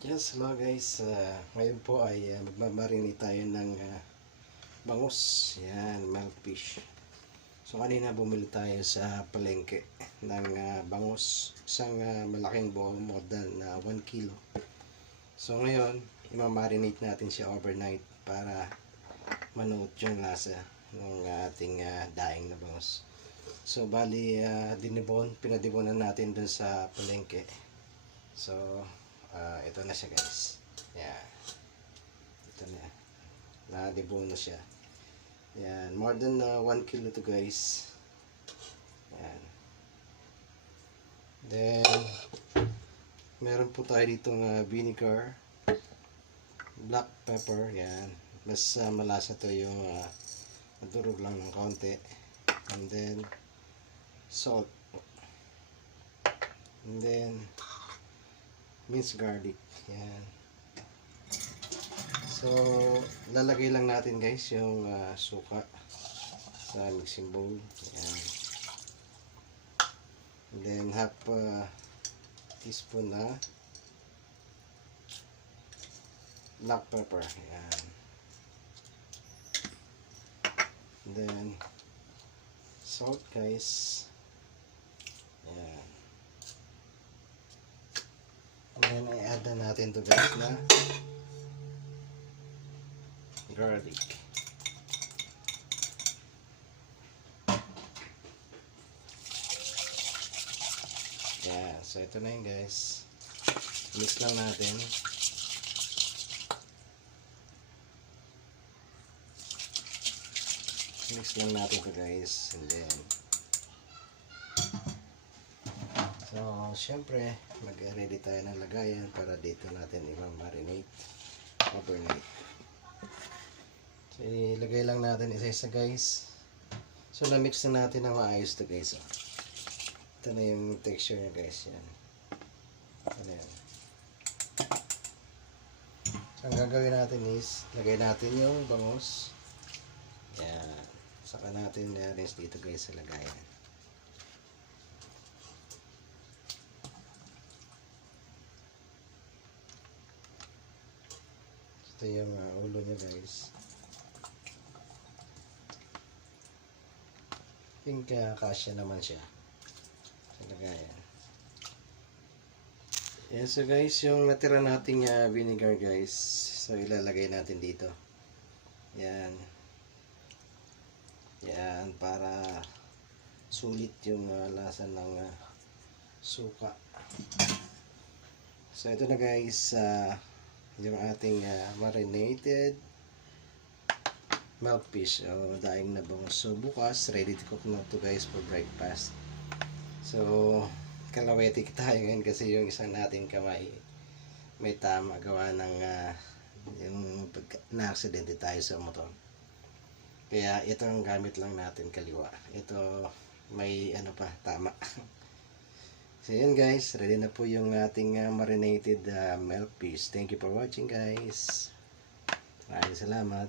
Yes, hello guys. Ngayon po ay magmamarinate tayo ng bangus. Yan, milkfish. So kanina bumili tayo sa palengke ng bangus. Isang malaking buo, more than 1 kilo. So ngayon, imamarinate natin siya overnight para manuot yung lasa ng ating daing na bangus. So bali, pinadibonan natin dun sa palengke. So ito na siya guys. Yan. Ito na. Na-debone na siya. Yan. More than 1 kilo to guys. Yan. Then, meron po tayo ditong vinegar, black pepper. Yan. Mas malasa to yung madurog lang ng konti. And then, salt. And then, minced garlic. Yan. So, lalagay lang natin guys yung suka sa mixing bowl. Yan. And then, half teaspoon na black pepper. Yan. And then, salt guys. Yan. And then, i-add na natin to guys na garlic. Yeah, so ito na yun guys. Mix lang natin. Mix lang natin to guys. And then, so, syempre, mag-ready tayo ng lagayan para dito natin i-marinate overnight. So, ilagay lang natin isa-isa guys. So, na-mix na natin na maayos to guys. Oh. Ito na yung texture niya guys. Yan. Ito na yan. So, ang gagawin natin is, lagay natin yung bangus. Yan. Saka natin i-arrange dito guys sa lagayan. Ito yung ulo niya guys. I think kasya naman siya sa lagayan. Yan, so guys, yung natira nating vinegar guys, so ilalagay natin dito. Yan. Yan, para sulit yung lasa ng suka. So ito na guys, yung ating marinated milkfish o daing na bangus. So bukas ready to cook na to guys for breakfast. So kalawete tayo ngayon kasi yung isang natin kamay may tama gawa ng yung na-aksidente tayo sa motor. Kaya ito ang gamit lang natin kaliwa. Ito may ano pa tama. So yun guys, ready na po yung ating marinated milkfish. Thank you for watching guys. Maraming salamat.